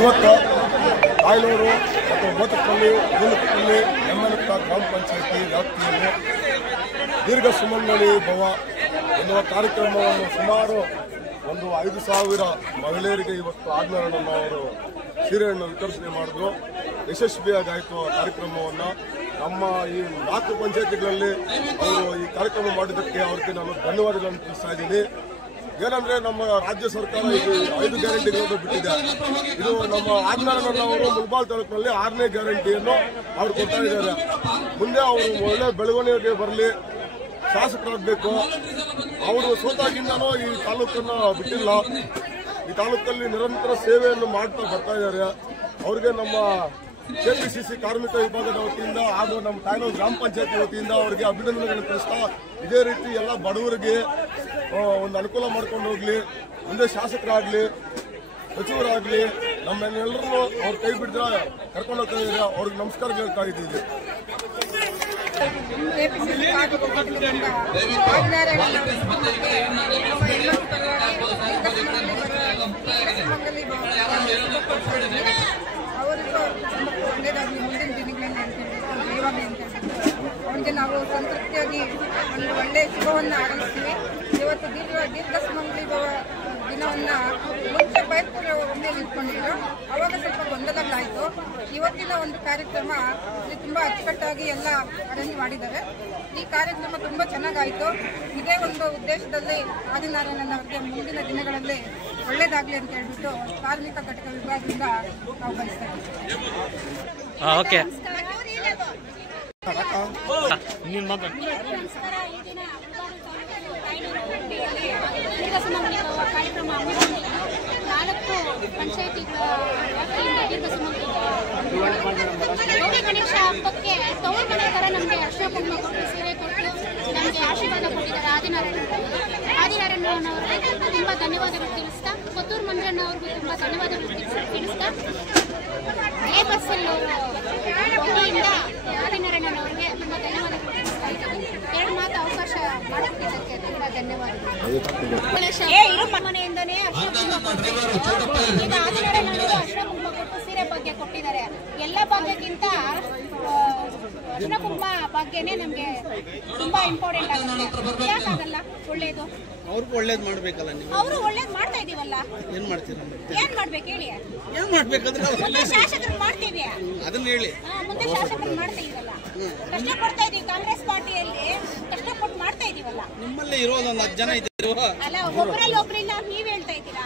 ಇವತ್ತು ಕಾಯಲೂರು ಮತ್ತು ಬೋತಪಲ್ಲಿ ಗುಲಕಪಲ್ಲಿ ಎಮ್ಮನತ್ತ ಗ್ರಾಮ ಪಂಚಾಯಿತಿ ವ್ಯಾಪ್ತಿಯಲ್ಲಿ ದೀರ್ಘ ಸುಮಂಗಲಿ ಭವ ಎನ್ನುವ ಕಾರ್ಯಕ್ರಮವನ್ನು ಸುಮಾರು 5,000 ಮಹಿಳೆಯರಿಗೆ ಇವತ್ತು ಆಜ್ಞಾನವರು ಸೀರೆಯನ್ನು ವಿತರಿಸಣೆ ಮಾಡಿದ್ರು. ಯಶಸ್ವಿಯಾಗಿ ಆಯಿತು ಆ ಕಾರ್ಯಕ್ರಮವನ್ನು. ನಮ್ಮ ಈ 4 ಪಂಚಾಯತಿಗಳಲ್ಲಿ ಅವರು ಈ ಕಾರ್ಯಕ್ರಮ ಮಾಡಿದ್ದಕ್ಕೆ ಅವರಿಗೆ ನಾನು ಧನ್ಯವಾದಗಳನ್ನು ತಿಳಿಸ್ತಾ ಇದ್ದೀನಿ. ಏನಂದ್ರೆ ನಮ್ಮ ರಾಜ್ಯ ಸರ್ಕಾರ ಈಗ 5 ಗ್ಯಾರಂಟಿಗಳನ್ನು ಬಿಟ್ಟಿದೆ. ಇದು ನಮ್ಮ ಆಜ್ಞಾನವರು ಮುಲ್ಬಾಲ್ ತಾಲೂಕಿನಲ್ಲಿ 6ನೇ ಗ್ಯಾರಂಟಿಯನ್ನು ಅವರು ಕೊಡ್ತಾ ಇದ್ದಾರೆ. ಮುಂದೆ ಅವರು ಒಳ್ಳೆ ಬೆಳವಣಿಗೆ ಬರಲಿ, ಶಾಸಕರಾಗಬೇಕು. ಅವರು ಸೋತಾಗಿಂದನೂ ಈ ತಾಲೂಕನ್ನು ಬಿಟ್ಟಿಲ್ಲ. ಈ ತಾಲೂಕಲ್ಲಿ ನಿರಂತರ ಸೇವೆಯನ್ನು ಮಾಡ್ತಾ ಬರ್ತಾ ಇದ್ದಾರೆ. ಅವರಿಗೆ ನಮ್ಮ ಕೆಪಿಸಿಸಿ ಕಾರ್ಮಿಕ ವಿಭಾಗದ ವತಿಯಿಂದ ಹಾಗೂ ನಮ್ಮ ತಾಯ್ನೂರು ಗ್ರಾಮ ಪಂಚಾಯತಿ ವತಿಯಿಂದ ಅವರಿಗೆ ಅಭಿನಂದನೆಗಳನ್ನು ತಿಳಿಸ್ತಾ, ಇದೇ ರೀತಿ ಎಲ್ಲ ಬಡವರಿಗೆ ಒಂದು ಅನುಕೂಲ ಮಾಡ್ಕೊಂಡು ಹೋಗ್ಲಿ, ಮುಂದೆ ಶಾಸಕರಾಗಲಿ ಸಚಿವರಾಗಲಿ ನಮ್ಮೆಲ್ಲರೂ ಅವ್ರು ಕೈ ಬಿಡಿದ್ರೆ ಕರ್ಕೊಂಡು ಹೋಗ್ತಾ ಇದ್ದಾರೆ. ಅವ್ರಿಗೆ ನಮಸ್ಕಾರ ಹೇಳ್ತಾ ಇದ್ದೀವಿ. ಅವರಿಗೂ ಒಳ್ಳೆಯದಾಗಲಿ, ಮುಂದಿನ ದಿನಗಳಲ್ಲಿ ಅಂತ ಹೇಳಿದ್ರು, ಜೀವಾಗಲಿ ಅಂತ ಹೇಳಿದ್ರು. ಅವರಿಗೆ ನಾವು ಸಂತೃಪ್ತಿಯಾಗಿ ಒಂದು ಒಳ್ಳೆಯ ಶುಭವನ್ನು ಹಾರೈಸ್ತೀವಿ. ಇವತ್ತು ದೀರ್ಘ ಸುಮಂಗಲಿ ದಿನವನ್ನು ಮುಂಚೆ ಬೈಪುರ ಒಮ್ಮೆ ನಿಂತ್ಕೊಂಡಿದ್ರು. ಅವಾಗ ಸ್ವಲ್ಪ ಗೊಂದಲಗಳಾಯಿತು. ಇವತ್ತಿನ ಒಂದು ಕಾರ್ಯಕ್ರಮ ತುಂಬ ಅಚ್ಚುಕಟ್ಟಾಗಿ ಎಲ್ಲ ಅರೇಂಜ್ ಮಾಡಿದ್ದಾರೆ. ಈ ಕಾರ್ಯಕ್ರಮ ತುಂಬ ಚೆನ್ನಾಗಾಯಿತು. ಇದೇ ಒಂದು ಉದ್ದೇಶದಲ್ಲಿ ಆದಿನಾರಾಯಣನ್ ಅವರಿಗೆ ಮುಂದಿನ ದಿನಗಳಲ್ಲಿ ಒಳ್ಳೇದಾಗಲಿ ಅಂತ ಹೇಳ್ಬಿಟ್ಟು ಕಾರ್ಮಿಕ ಘಟಕ ವಿಭಾಗದಿಂದ ನಾವು ಬಯಸ್ತಾ ಕಾರ್ಯಕ್ರಮ 4 ಪಂಚಾಯಿತಿಗಳ ವ್ಯಾಪ್ತಿಯಿಂದ ದೀರ್ಘ ಸುಮಂಗಲಿ ಗೌರಿ ಗಣೇಶ ಹಬ್ಬಕ್ಕೆ ತವರು ಮನೆ ಥರ ನಮಗೆ ಅರ್ಶಿನ ಕುಂಕುಮ ಕೊಟ್ಟು ಸೀರೆ ಕೊಟ್ಟು ನಮಗೆ ಆಶೀರ್ವಾದ ಕೊಟ್ಟಿದ್ದಾರೆ ಆದಿನಾರಾಯಣನವರಿಗೆ ತುಂಬ ಧನ್ಯವಾದಗಳು ತಿಳಿಸ್ತಾ, ಕೊತ್ತೂರು ಮಂಜಣ್ಣವ್ರಿಗೂ ತುಂಬ ಧನ್ಯವಾದಗಳು ತಿಳಿಸ್ತಾ, ಎ ಬಸ್ಸಲ್ಲಿ ವತಿಯಿಂದ ಆದಿನಾರಾಯಣನವರಿಗೆ ತುಂಬ ಧನ್ಯವಾದಗಳು ತಿಳಿಸ್ತಾ ಇದ್ದೀನಿ. 2 ಮಾತು ಅವಕಾಶ ಮಾಡಿಕೊಟ್ಟಿದ್ದಕ್ಕೆ ತುಂಬ ಧನ್ಯವಾದಗಳು. ಮನೆಯಿಂದನೇ ಅರ್ಶಿನ ಕುಂಕುಮ ಕೊಟ್ಟು ಸೀರೆ ಭಾಗ್ಯ ಕೊಟ್ಟಿದ್ದಾರೆ. ಎಲ್ಲ ಭಾಗ್ಯಕ್ಕಿಂತ ಅರ್ಶಿನ ಕುಂಕುಮ ಭಾಗ್ಯನೇ ನಮಗೆ ತುಂಬಾ ಇಂಪಾರ್ಟೆಂಟ್ ಆಗುತ್ತೆ. ಯಾಕಾಗಲ್ಲ? ಒಳ್ಳೇದು, ಅವ್ರಿಗೂ ಒಳ್ಳೇದು ಮಾಡ್ಬೇಕಲ್ಲ. ನೀವು ಅವರು ಒಳ್ಳೇದು ಮಾಡ್ತಾ ಇದೀವಲ್ಲ, ಏನ್ ಮಾಡ್ತೀರಾ? ಏನ್ ಮಾಡ್ಬೇಕು ಹೇಳಿ? ಏನ್ ಮಾಡ್ಬೇಕಂದ್ರೆ ಮುಂದೆ ಶಾಸಕರು ಮಾಡ್ತೀವಿ, ಅದನ್ನ ಹೇಳಿ. ಮುಂದೆ ಶಾಸಕರು ಮಾಡ್ತಾ ಇದೀವಲ್ಲ, ಕಷ್ಟಪಡ್ತಾ ಇದೀವಿ. ಕಾಂಗ್ರೆಸ್ ಪಾರ್ಟಿಯಲ್ಲಿ ಕಷ್ಟಪಟ್ಟು ಮಾಡ್ತಾ ಇದೀವಲ್ಲ. ನಿಮ್ಮಲ್ಲಿ ಇರೋದೊಂದು 10 ಜನ ಇದ್ದೀರಿ ಅಲ್ಲ, ಒಬ್ಬರಲ್ಲಿ ಒಬ್ಬರಿಲ್ಲ ನೀವ್ ಹೇಳ್ತಾ ಇದ್ದೀರಾ.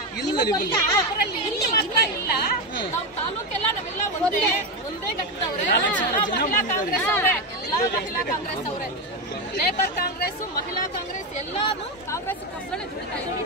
ನಾವು ತಾಲೂಕೆಲ್ಲ ನಾವೆಲ್ಲ ಒಂದೇ ಘಟಕದವ್ರೆ. ಮಹಿಳಾ ಕಾಂಗ್ರೆಸ್ ಅವರೇ, ಎಲ್ಲ ಮಹಿಳಾ ಕಾಂಗ್ರೆಸ್ ಅವರೇ, ಲೇಬರ್ ಕಾಂಗ್ರೆಸ್, ಮಹಿಳಾ ಕಾಂಗ್ರೆಸ್ ಎಲ್ಲಾನು ಕಾಂಗ್ರೆಸ್ ಕಬ್ಬಲ್ಲಿ ದುಡಿತಾ ಇದ್ದೀವಿ.